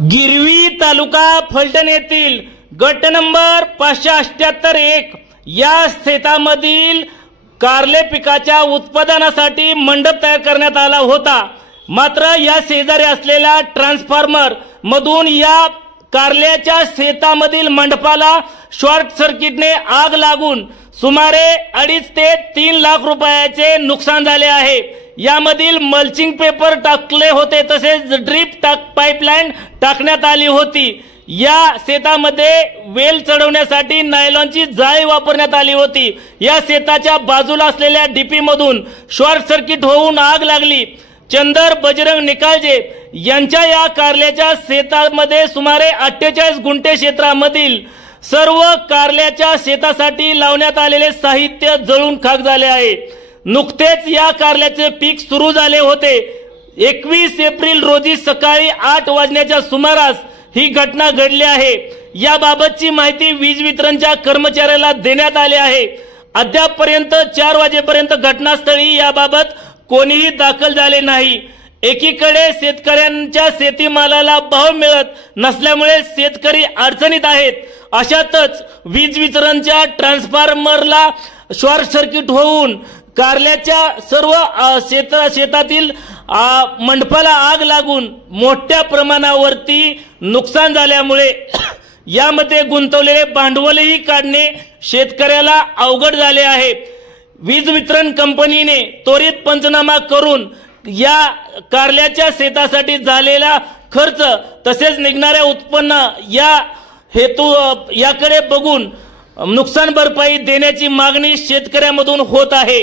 गिरवी तालुका फलटण येथील गट नंबर 578-1 या शेतामधील कारले पिकाच्या उत्पादनासाठी मंडप तयार करण्यात आला होता। मात्र या शेजारी असलेल्या ट्रान्सफॉर्मर मधून या कारल्याच्या शेतामधील मंडपाला शॉर्ट सर्किटने आग लागून सुमारे 2.5 ते 3 लाख रुपयाचे नुकसान झाले आहे। यामधील मल्चिंग पेपर टाकले होते, तसेच ड्रीप पाईपलाईन टाकण्यात आली होती। या शेतामध्ये वेल चढवण्यासाठी नायलॉनची जाळी वापरण्यात आली होती। या शेताच्या बाजूला असलेल्या डीपी मधून शॉर्ट सर्किट होऊन आग लागली। चंदर बजरंग निकाळजे यांच्या या कारल्याच्या शेतामध्ये सुमारे 48 गुंठे क्षेत्रामधील सर्व कारल्याच्या शेतासाठी लावण्यात आलेले साहित्य जळून खाक झाले आहे। नुकतेच या कारल्याचे पीक सुरू झाले होते। 21 एप्रिल रोजी सकाळी 8 वाजण्याच्या सुमारास ही घटना घडली आहे। याबाबतची माहिती वीज वितरणच्या कर्मचाऱ्याला देण्यात आली आहे। अद्यापपर्यंत 4 वाजेपर्यंत घटनास्थळी याबाबत कोणीही दाखल झाले नाही। एकीकडे शेतकऱ्यांच्या शेतीमालाला भाव मिळत नसल्यामुळे शेतकरी अडचणीत आहेत। अशातच वीज वितरणच्या ट्रान्सफॉर्मरला शॉर्ट सर्किट होऊन कारल्याच्या सर्व शेतातील मंडपाला आग लागून मोठ्या प्रमाणावरती नुकसान झाल्यामुळे यामध्ये गुंतवलेले भांडवलही काढणे शेतकऱ्याला अवघड झाले आहे। वीज वितरण कंपनीने त्वरित पंचनामा करून या कारल्याच्या शेतासाठी झालेला खर्च तसेच निघणारे उत्पन्न याकडे बघून नुकसान भरपाई देण्याची मागणी शेतकऱ्यांमधून होत आहे।